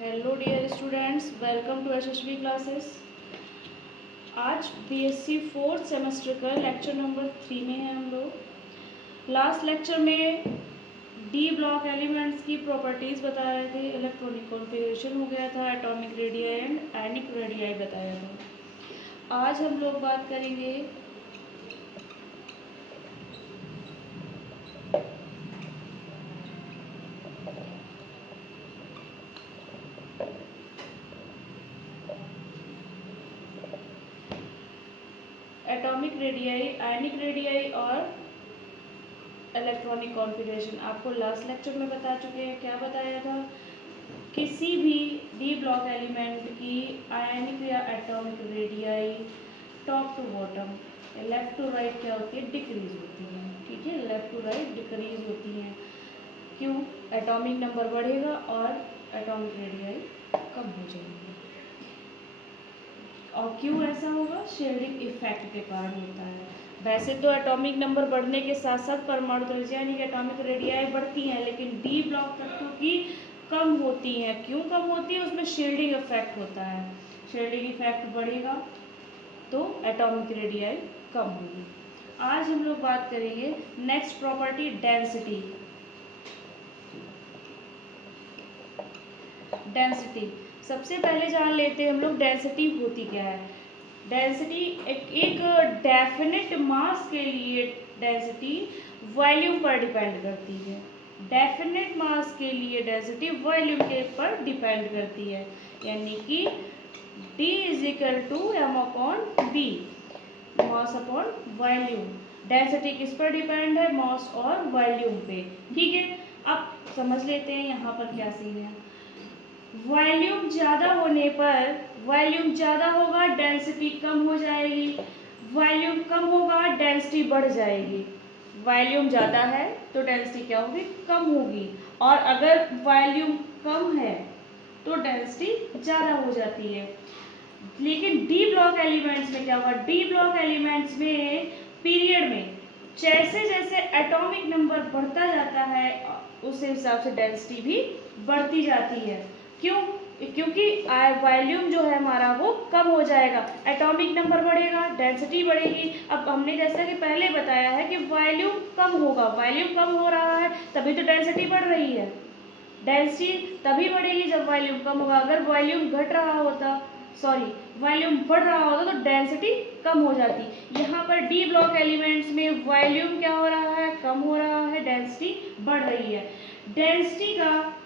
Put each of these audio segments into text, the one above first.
Hello dear students, welcome to Yashasvi classes. आज BSc fourth semester का lecture number 3 में है हम लोग। लास्ट लेक्चर में डी ब्लॉक एलिमेंट्स की प्रॉपर्टीज़ बता रहे थे, इलेक्ट्रॉनिक कॉन्फ़िगरेशन हो गया था, atomic radii and ionic radii बताया था। आज हम लोग बात करेंगे एटॉमिक रेडियाई, आयनिक रेडियाई और इलेक्ट्रॉनिक कॉन्फ़िगरेशन। आपको लास्ट लेक्चर में बता चुके हैं। क्या बताया था? किसी भी डी ब्लॉक एलिमेंट की आयनिक या atomic radii top to bottom, left to right क्या होती है? डिक्रीज होती है। ठीक है, लेफ्ट टू राइट डिक्रीज होती हैं। क्यों? एटॉमिक नंबर बढ़ेगा और एटॉमिक रेडियाई कम हो जाएगी। और क्यों ऐसा होगा? शेडिंग इफेक्ट के कारण होता है। वैसे तो एटॉमिक नंबर बढ़ने के साथ साथ परमाणु त्रिज्या यानी कि एटॉमिक रेडियाई बढ़ती हैं, लेकिन डी ब्लॉक तत्वों की कम होती हैं। क्यों कम होती है? उसमें शेडिंग इफेक्ट होता है। शेडिंग इफेक्ट बढ़ेगा तो एटॉमिक रेडियाई कम होगी। आज हम लोग बात करेंगे नेक्स्ट प्रॉपर्टी, डेंसिटी। डेंसिटी सबसे पहले जान लेते हैं हम लोग डेंसिटी होती क्या है। डेंसिटी एक डेफिनेट मास के लिए डेंसिटी वॉल्यूम पर डिपेंड करती है। डेफिनेट मास के लिए डेंसिटी वॉल्यूम के पर डिपेंड करती है, यानी कि D is equal to m upon V, mass upon volume. Density किस पर डिपेंड है? मास और वॉल्यूम पे। ठीक है, अब समझ लेते हैं यहाँ पर क्या सीन है। वॉल्यूम ज़्यादा होने पर, वॉल्यूम ज़्यादा होगा डेंसिटी कम हो जाएगी, वॉल्यूम कम होगा डेंसिटी बढ़ जाएगी। वॉल्यूम ज़्यादा है तो डेंसिटी क्या होगी? कम होगी। और अगर वॉल्यूम कम है तो डेंसिटी ज़्यादा हो जाती है। लेकिन डी ब्लॉक एलिमेंट्स में क्या होगा? डी ब्लॉक एलिमेंट्स में पीरियड में जैसे जैसे एटॉमिक नंबर बढ़ता जाता है उस हिसाब से डेंसिटी भी बढ़ती जाती है। क्यों? क्योंकि वॉल्यूम जो है हमारा वो कम हो जाएगा, एटॉमिक नंबर बढ़ेगा, डेंसिटी बढ़ेगी। अब हमने जैसा कि पहले बताया है कि वॉल्यूम कम होगा, वॉल्यूम कम हो रहा है तभी तो डेंसिटी बढ़ रही है। डेंसिटी तभी बढ़ेगी जब वॉल्यूम कम होगा। अगर वॉल्यूम घट रहा होता, सॉरी वॉल्यूम बढ़ रहा होता तो डेंसिटी कम हो जाती। यहाँ पर डी ब्लॉक एलिमेंट्स में वॉल्यूम क्या हो रहा है? कम हो रहा है, डेंसिटी बढ़ रही है। डेंसिटी का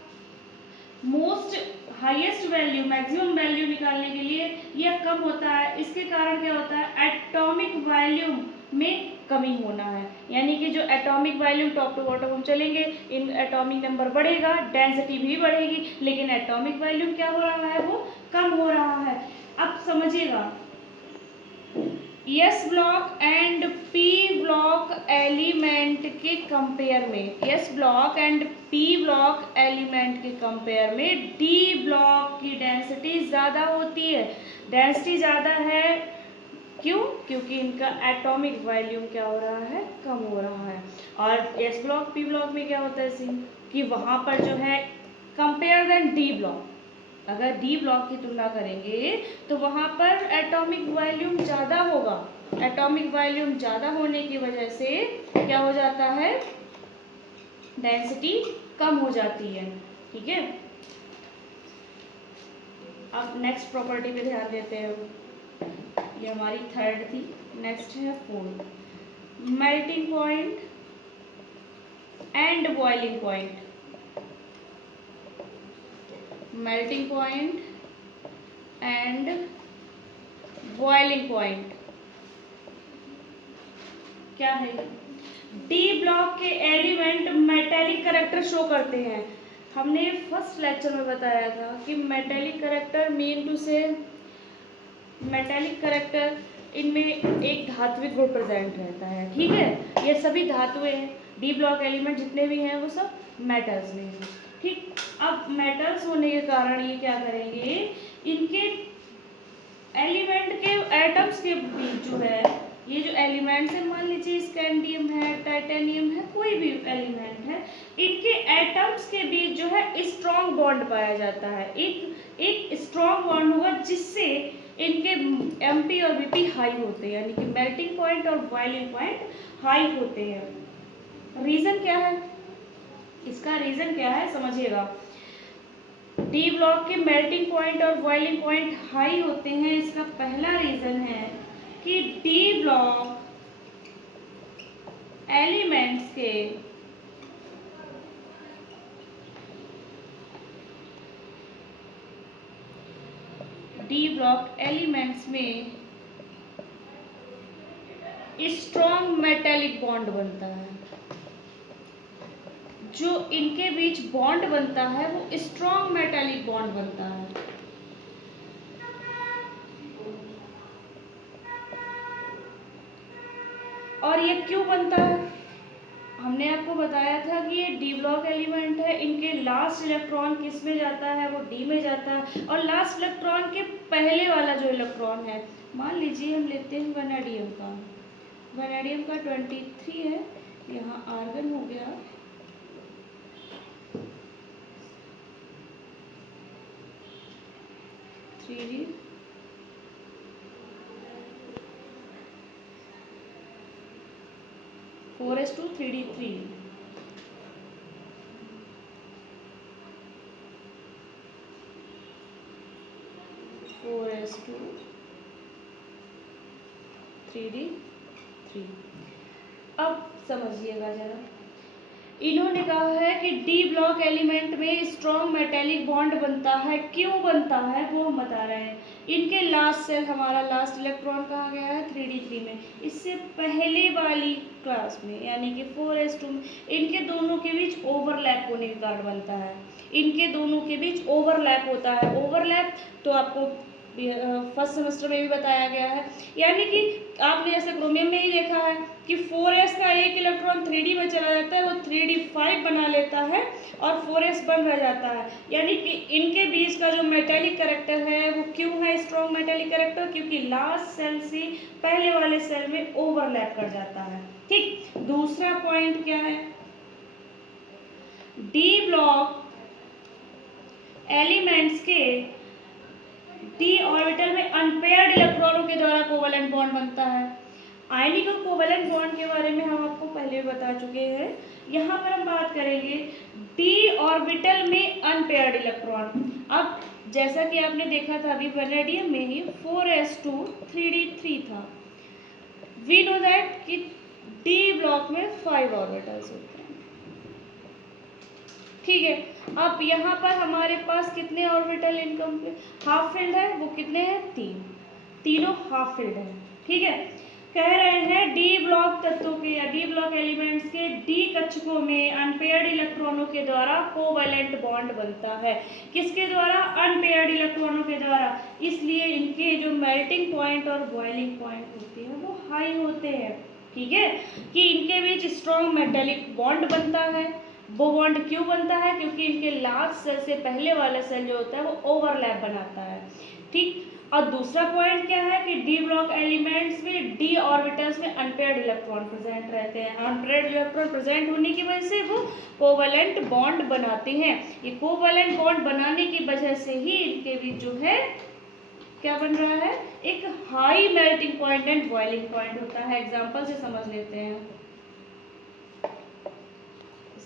most highest value, maximum value निकालने के लिए यह कम होता है। इसके कारण क्या होता है? एटॉमिक वॉल्यूम में कमी होना है, यानी कि जो atomic volume top to bottom हम चलेंगे, इन एटॉमिक नंबर बढ़ेगा, डेंसिटी भी बढ़ेगी, लेकिन एटॉमिक वॉल्यूम क्या हो रहा है? वो कम हो रहा है। अब समझिएगा, S block and P block element के कंपेयर में, S block and P block element के कंपेयर में डी ब्लॉक की डेंसिटी ज़्यादा होती है। डेंसिटी ज़्यादा है क्यों? क्योंकि इनका एटॉमिक वॉल्यूम क्या हो रहा है? कम हो रहा है। और एस ब्लॉक पी ब्लॉक में क्या होता है सीन कि वहाँ पर जो है कंपेयर देन डी ब्लॉक, अगर डी ब्लॉक की तुलना करेंगे तो वहाँ पर एटॉमिक वॉल्यूम ज़्यादा होगा। एटॉमिक वॉल्यूम ज़्यादा होने की वजह से क्या हो जाता है? डेंसिटी कम हो जाती है। ठीक है, अब नेक्स्ट प्रॉपर्टी पे ध्यान देते हैं। ये हमारी थर्ड थी, नेक्स्ट है fourth, melting point and boiling point. Melting point and boiling point क्या है? डी ब्लॉक के एलिमेंट मेटेलिक करैक्टर शो करते हैं। हमने फर्स्ट लेक्चर में बताया था कि मेटेलिक करैक्टर मीन टू से, मेटेलिक करैक्टर इनमें एक धात्विक ग्रुप प्रेजेंट रहता है। ठीक है, ये सभी धातुएं हैं, डी ब्लॉक एलिमेंट जितने भी हैं वो सब मेटल्स में हैं। ठीक, अब मेटल्स होने के कारण ये क्या करेंगे? इनके एलिमेंट के एटम्स के बीच जो है ये जो एलिमेंट्स है, मान लीजिए स्कैंडियम है, टाइटेनियम है, कोई भी एलिमेंट है, इनके एटम्स के बीच जो है स्ट्रॉन्ग बॉन्ड पाया जाता है। एक स्ट्रॉन्ग बॉन्ड होगा जिससे इनके एमपी और बीपी हाई होते हैं, यानी कि मेल्टिंग पॉइंट और बॉइलिंग पॉइंट हाई होते हैं। रीजन क्या है इसका? रीजन क्या है समझिएगा। डी ब्लॉक के मेल्टिंग पॉइंट और बॉइलिंग पॉइंट हाई होते हैं, इसका पहला रीजन है कि डी ब्लॉक एलिमेंट्स के में स्ट्रॉन्ग मेटेलिक बॉन्ड बनता है। जो इनके बीच बॉन्ड बनता है वो स्ट्रॉन्ग मेटेलिक बॉन्ड बनता है। और ये क्यों बनता है? हमने आपको बताया था कि ये डी ब्लॉक एलिमेंट है, इनके लास्ट इलेक्ट्रॉन किस में जाता है? वो डी में जाता है। और लास्ट इलेक्ट्रॉन के पहले वाला जो इलेक्ट्रॉन है, मान लीजिए हम लेते हैं वैनेडियम का। वैनेडियम का 23 है, यहाँ आर्गन हो गया, थ्री 4s2 3d3, अब समझिएगा जरा, इन्होंने कहा है कि डी ब्लॉक एलिमेंट में स्ट्रॉन्ग मेटेलिक बॉन्ड बनता है। क्यों बनता है वो हम बता रहे हैं। इनके लास्ट सेल, हमारा लास्ट इलेक्ट्रॉन कहाँ गया है? 3d3 में। इससे पहले वाली क्लास में यानी कि 4s2 में इनके दोनों के बीच ओवरलैप होने के कारण बनता है। इनके दोनों के बीच ओवरलैप होता है। ओवरलैप तो आपको फर्स्ट सेमेस्टर में भी बताया गया है, यानी कि आपने जैसे क्रोमियम में ही देखा है कि 4s का एक इलेक्ट्रॉन 3d में चला जाता है, वो 3d5 बना लेता है और 4s बन रह जाता है। यानी कि इनके बीच का जो मेटेलिक कैरेक्टर है वो क्यों है स्ट्रॉन्ग मेटेलिक कैरेक्टर? क्योंकि लास्ट सेल से पहले वाले सेल में ओवरलैप कर जाता है। ठीक, दूसरा पॉइंट क्या है? डी ब्लॉक एलिमेंट्स के डी ऑर्बिटल में अनपेयर्ड इलेक्ट्रॉनों के द्वारा कोवेलेंट बॉन्ड बनता है। आयनिक और कोवेलेंट बॉन्ड के बारे में हम आपको पहले भी बता चुके हैं। यहाँ पर हम बात करेंगे डी ऑर्बिटल में अनपेयर्ड इलेक्ट्रॉन। अब जैसा कि आपने देखा था अभी वैनेडियम में ही 4s2 3d3 था। वी नो दैट कि डी ब्लॉक में 5 ऑर्बिटल्स होते हैं। ठीक है, अब यहाँ पर हमारे पास कितने ऑर्बिटल इनकम पे हाफ फिल्ड है? वो कितने हैं? 3, तीनों हाफ फिल्ड है। ठीक है, कह रहे हैं डी ब्लॉक तत्वों के या डी ब्लॉक एलिमेंट्स के डी कक्षकों में अनपेयर्ड इलेक्ट्रॉनों के द्वारा कोवेलेंट बॉन्ड बनता है। किसके द्वारा? अनपेयर्ड इलेक्ट्रॉनों के द्वारा। इसलिए इनके जो मेल्टिंग पॉइंट और बॉइलिंग पॉइंट होते हैं वो हाई होते हैं। ठीक है, कि इनके बीच स्ट्रॉन्ग मेटेलिक बॉन्ड बनता है। वो बॉन्ड क्यों बनता है? क्योंकि इनके लास्ट सेल से पहले वाला सेल जो होता है वो ओवरलैप बनाता है। ठीक, और दूसरा पॉइंट क्या है कि डी ब्लॉक एलिमेंट्स में डी ऑर्बिटल्स में अनपेयर्ड इलेक्ट्रॉन प्रेजेंट रहते हैं। अनपेयर्ड इलेक्ट्रॉन प्रेजेंट होने की वजह से वो कोवेलेंट बॉन्ड बनाते हैं। ये कोवेलेंट बॉन्ड बनाने की वजह से ही इनके बीच जो है क्या बन रहा है? एक high melting point and boiling point होता है। एग्जाम्पल से समझ लेते हैं।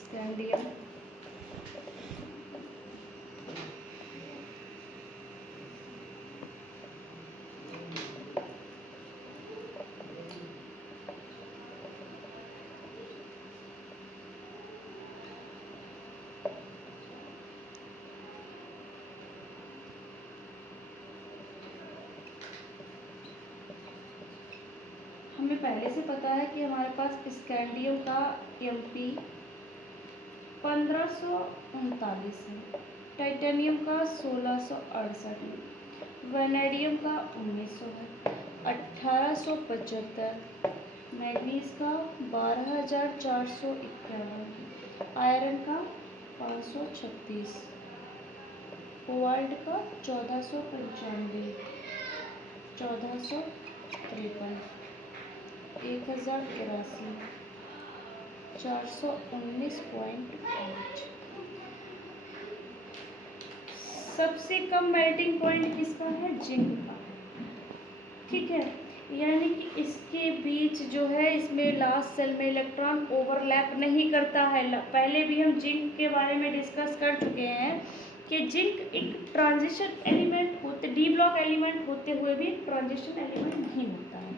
स्कैंडियम, हमें पहले से पता है कि हमारे पास स्कैंडियम का एमपी 1539 है, टाइटेनियम का 1668 है, वैनेडियम का 1900 है, 1875, मैग्नीज का 12451, आयरन का 536, कोबाल्ट का 1495, 1453, 1083 419.5। सबसे कम मेल्टिंग पॉइंट किसका है? जिंक का। ठीक है, यानी कि इसके बीच जो है, इसमें लास्ट सेल में इलेक्ट्रॉन ओवरलैप नहीं करता है। पहले भी हम जिंक के बारे में डिस्कस कर चुके हैं कि जिंक एक ट्रांजिशन एलिमेंट होते, डी ब्लॉक एलिमेंट होते हुए भी ट्रांजिशन एलिमेंट नहीं होता है।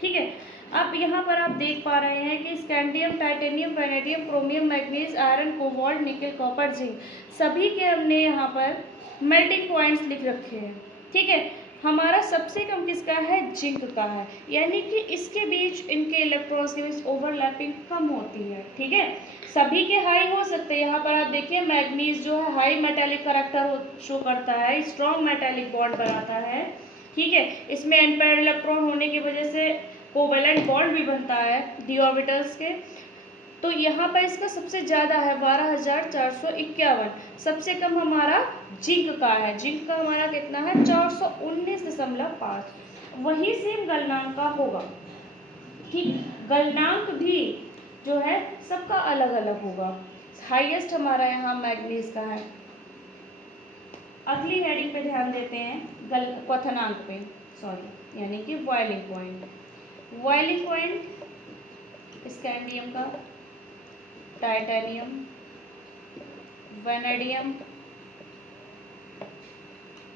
ठीक है, अब यहाँ पर आप देख पा रहे हैं कि scandium, titanium, vanadium, chromium, manganese, iron, cobalt, nickel, copper, zinc, सभी के हमने यहाँ पर मेल्टिंग पॉइंट्स लिख रखे हैं। ठीक है, हमारा सबसे कम किसका है? जिंक का है, यानी कि इसके बीच, इनके इलेक्ट्रॉन्स के बीच ओवरलैपिंग कम होती है। ठीक है, सभी के हाई हो सकते हैं। यहाँ पर आप देखिए, मैग्नीज जो है हाई मेटालिक करेक्टर शो करता है, स्ट्रॉन्ग मेटालिक बॉन्ड बनाता है। ठीक है, इसमें एनपेयर्ड इलेक्ट्रॉन होने की वजह से कोवेलेंट बॉन्ड भी बनता है डी ऑर्बिटल्स के। तो यहाँ पर इसका सबसे ज़्यादा है 12,451, सबसे कम हमारा जिंक का है। जिंक का हमारा कितना है? 419.5। वही सेम गलनांक का होगा। ठीक, गलनांक भी जो है सबका अलग अलग होगा। हाईएस्ट हमारा यहाँ मैग्नीज का है। अगली हेडिंग पे ध्यान देते हैं, क्वथनांक पे, सॉरी, यानी कि boiling point. Boiling point scandium का, titanium, vanadium,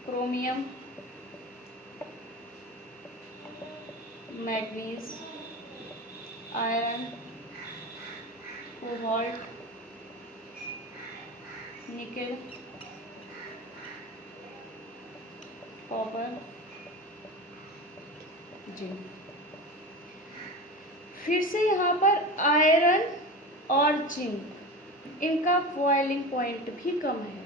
chromium, manganese, iron, cobalt, nickel, copper, zinc. फिर से यहाँ पर आयरन और जिंक, इनका बॉइलिंग पॉइंट भी कम है,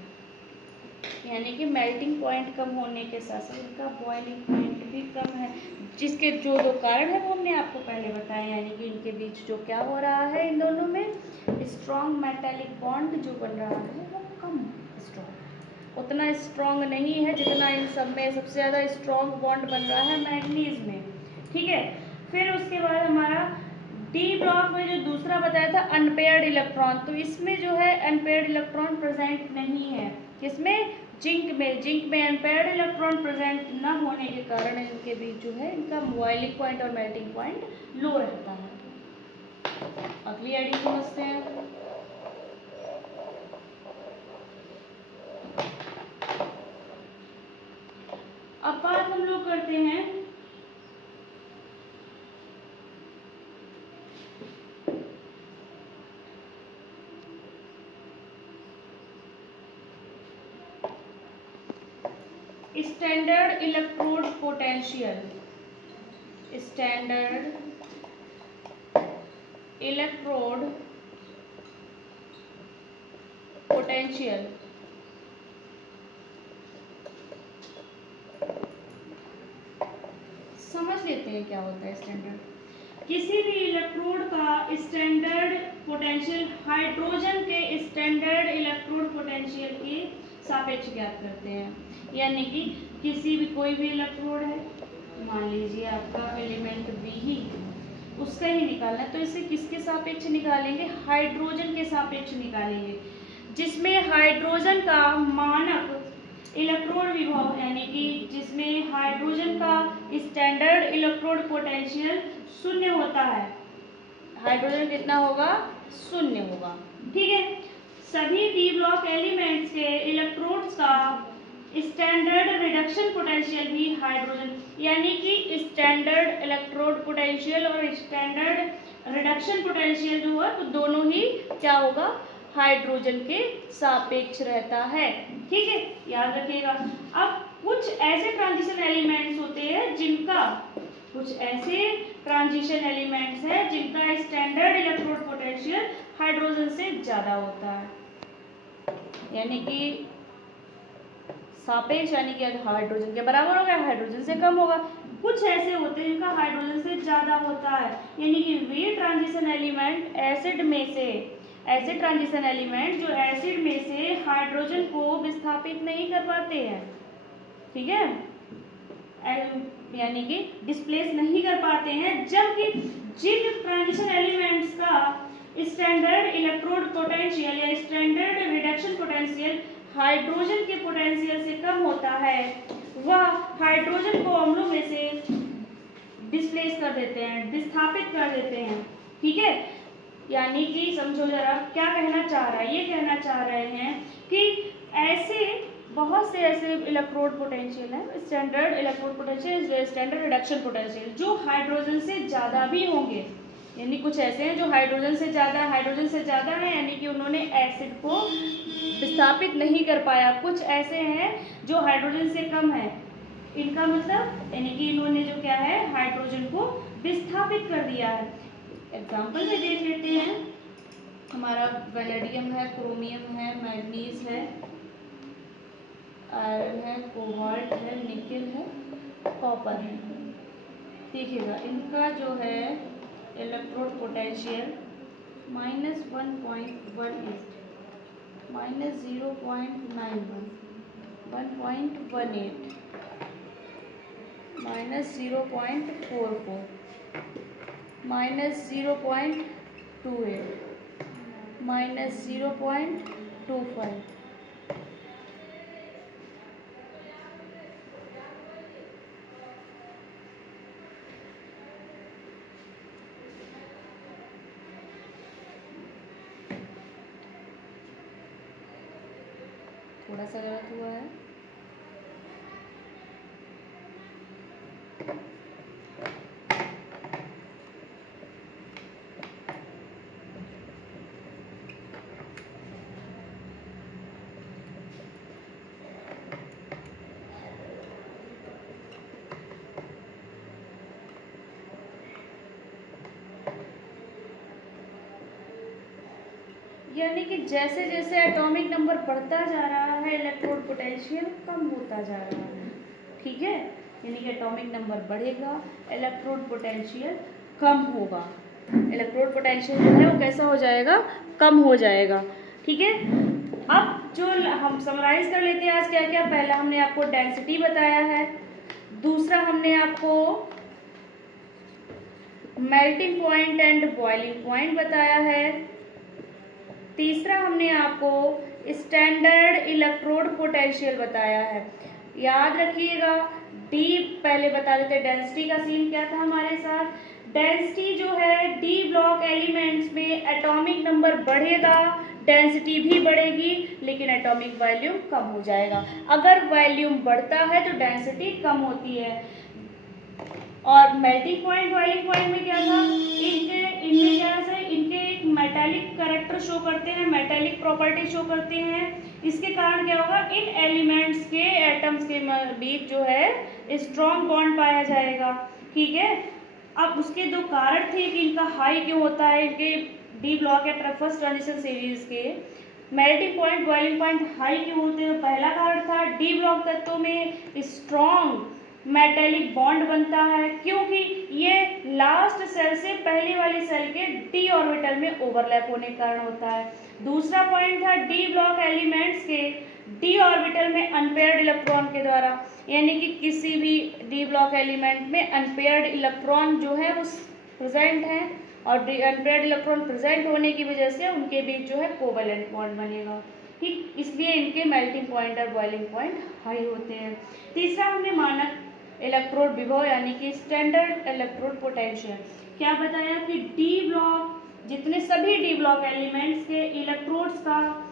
यानी कि मेल्टिंग पॉइंट कम होने के साथ साथ इनका बॉइलिंग पॉइंट भी कम है। जिसके जो दो कारण है वो हमने आपको पहले बताया, यानी कि इनके बीच जो क्या हो रहा है, इन दोनों में स्ट्रॉन्ग मेटालिक बॉन्ड जो बन रहा है वो कम स्ट्रॉन्ग, उतना स्ट्रॉन्ग नहीं है जितना इन सब में सबसे ज़्यादा स्ट्रॉन्ग बॉन्ड बन रहा है मैग्नीज में। ठीक है, फिर उसके बाद हमारा डी ब्लॉक में जो दूसरा बताया था अनपेयर्ड इलेक्ट्रॉन, तो इसमें जो है अनपेयर्ड इलेक्ट्रॉन प्रेजेंट नहीं है। किसमें? जिंक में। जिंक में अनपेयर्ड इलेक्ट्रॉन प्रेजेंट न होने के कारण इनके बीच जो है इनका बॉइलिंग पॉइंट और मेल्टिंग पॉइंट लो रहता है। अगली एडिंग समझते हैं। अब बात हम लोग करते हैं standard electrode potential. Standard electrode potential. समझ लेते हैं क्या होता है स्टैंडर्ड। किसी भी इलेक्ट्रोड का स्टैंडर्ड पोटेंशियल हाइड्रोजन के स्टैंडर्ड इलेक्ट्रोड पोटेंशियल के सापेक्ष ज्ञात करते हैं। यानी कि किसी भी कोई भी इलेक्ट्रोड है, मान लीजिए आपका एलिमेंट बी ही, उसका ही निकालना है, तो इसे किसके सापेक्ष निकालेंगे? हाइड्रोजन के सापेक्ष निकालेंगे, जिसमें हाइड्रोजन का मानक इलेक्ट्रोड विभव, यानी कि जिसमें हाइड्रोजन का स्टैंडर्ड इलेक्ट्रोड पोटेंशियल 0 होता है। हाइड्रोजन कितना होगा? 0 होगा। ठीक है, सभी डी ब्लॉक एलिमेंट्स के इलेक्ट्रोड्स का स्टैंडर्ड रिडक्शन पोटेंशियल भी हाइड्रोजन, यानी कि स्टैंडर्ड इलेक्ट्रोड पोटेंशियल और स्टैंडर्ड रिडक्शन पोटेंशियल जो है वो दोनों ही क्या होगा? हाइड्रोजन के सापेक्ष रहता है। ठीक है, याद रखिएगा। अब कुछ ऐसे ट्रांजिशन एलिमेंट्स होते हैं जिनका स्टैंडर्ड इलेक्ट्रोड पोटेंशियल हाइड्रोजन से ज़्यादा होता है, यानी कि सापेक्ष, यानी कि अगर हाइड्रोजन के बराबर होगा हाइड्रोजन से कम होगा। कुछ ऐसे होते हैं जिनका हाइड्रोजन से ज़्यादा होता है, यानी कि वे ट्रांजिशन एलिमेंट ऐसे ट्रांजिशन एलिमेंट जो एसिड में से हाइड्रोजन को विस्थापित नहीं कर पाते हैं। ठीक है, यानी कि डिस्प्लेस नहीं कर पाते हैं, जबकि जिन ट्रांजिशन एलिमेंट्स का स्टैंडर्ड इलेक्ट्रोड पोटेंशियल या स्टैंडर्ड रिडक्शन पोटेंशियल हाइड्रोजन के पोटेंशियल से कम होता है, वह हाइड्रोजन को अम्लों में से डिस्प्लेस कर देते हैं, विस्थापित कर देते हैं। ठीक है, यानी कि समझो जरा क्या कहना चाह रहा है, ये कहना चाह रहे हैं कि ऐसे बहुत से ऐसे इलेक्ट्रोड पोटेंशियल है, standard electrode potential, standard reduction potential, जो हाइड्रोजन से ज़्यादा भी होंगे। यानी कुछ ऐसे हैं जो हाइड्रोजन से ज़्यादा है, यानी कि उन्होंने एसिड को विस्थापित नहीं कर पाया। कुछ ऐसे हैं जो हाइड्रोजन से कम है, इनका मतलब यानी कि इन्होंने जो क्या है हाइड्रोजन को विस्थापित कर दिया है। एग्जाम्पल में देख लेते हैं, हमारा वैलेडियम है, क्रोमियम है, मैग्नीज है, आयरन है, कोबाल्ट है, निकेल है, कॉपर है। देखिएगा इनका जो है इलेक्ट्रोड पोटेंशियल -1.18, -0.91, 1.18, -0.44, -0.28, -0.25। थोड़ा सा गलत हुआ है। यानी कि जैसे जैसे एटॉमिक नंबर बढ़ता जा रहा है, इलेक्ट्रोड पोटेंशियल कम होता जा रहा है। ठीक है, यानी कि एटॉमिक नंबर बढ़ेगा, इलेक्ट्रोड पोटेंशियल कम होगा। इलेक्ट्रोड पोटेंशियल जो है वो कैसा हो जाएगा, कम हो जाएगा। ठीक है, अब जो हम समराइज कर लेते हैं आज क्या क्या। पहला हमने आपको डेंसिटी बताया है, दूसरा हमने आपको melting point and boiling point बताया है, तीसरा हमने आपको स्टैंडर्ड इलेक्ट्रोड पोटेंशियल बताया है। याद रखिएगा, डी पहले बता देते, डेंसिटी का सीन क्या था हमारे साथ। डेंसिटी जो है डी ब्लॉक एलिमेंट्स में एटॉमिक नंबर बढ़ेगा, डेंसिटी भी बढ़ेगी, लेकिन एटॉमिक वॉल्यूम कम हो जाएगा। अगर वॉल्यूम बढ़ता है तो डेंसिटी कम होती है। और मेल्टिंग पॉइंट बॉइलिंग पॉइंट में क्या था, इनमें क्या है, इनके एक मेटालिक कैरेक्टर शो करते हैं, मेटालिक प्रॉपर्टी शो करते हैं। इसके कारण क्या होगा, इन एलिमेंट्स के एटम्स के बीच जो है स्ट्रॉन्ग बॉन्ड पाया जाएगा। ठीक है, अब उसके दो कारण थे कि इनका हाई क्यों होता है, इनके डी ब्लॉक या फर्स्ट ट्रांजिशन सीरीज के melting point boiling point high क्यों होते हैं। पहला कारण था डी ब्लॉक तत्वों में स्ट्रॉन्ग मेटेलिक बॉन्ड बनता है, क्योंकि ये लास्ट सेल से पहले वाली सेल के डी ऑर्बिटल में ओवरलैप होने के कारण होता है। दूसरा पॉइंट था डी ब्लॉक एलिमेंट्स के डी ऑर्बिटल में अनपेयर्ड इलेक्ट्रॉन के द्वारा, यानी कि किसी भी डी ब्लॉक एलिमेंट में अनपेयर्ड इलेक्ट्रॉन जो है वो प्रेजेंट है, और अनपेयर्ड इलेक्ट्रॉन प्रेजेंट होने की वजह से उनके बीच जो है कोवेलेंट बॉन्ड बनेगा। ठीक, इसलिए इनके मेल्टिंग पॉइंट और बॉइलिंग पॉइंट हाई होते हैं। तीसरा हमने मानक इलेक्ट्रोड विभव यानी कि स्टैंडर्ड इलेक्ट्रोड पोटेंशियल क्या बताया कि डी ब्लॉक जितने सभी डी ब्लॉक एलिमेंट्स के इलेक्ट्रोड्स का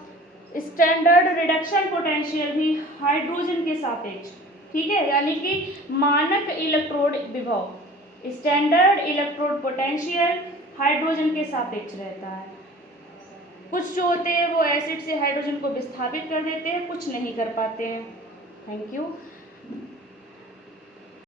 स्टैंडर्ड रिडक्शन पोटेंशियल भी हाइड्रोजन के सापेक्ष, ठीक है, यानी कि मानक इलेक्ट्रोड विभव स्टैंडर्ड इलेक्ट्रोड पोटेंशियल हाइड्रोजन के सापेक्ष रहता है। कुछ जो होते हैं वो एसिड से हाइड्रोजन को विस्थापित कर देते हैं, कुछ नहीं कर पाते हैं। Thank you.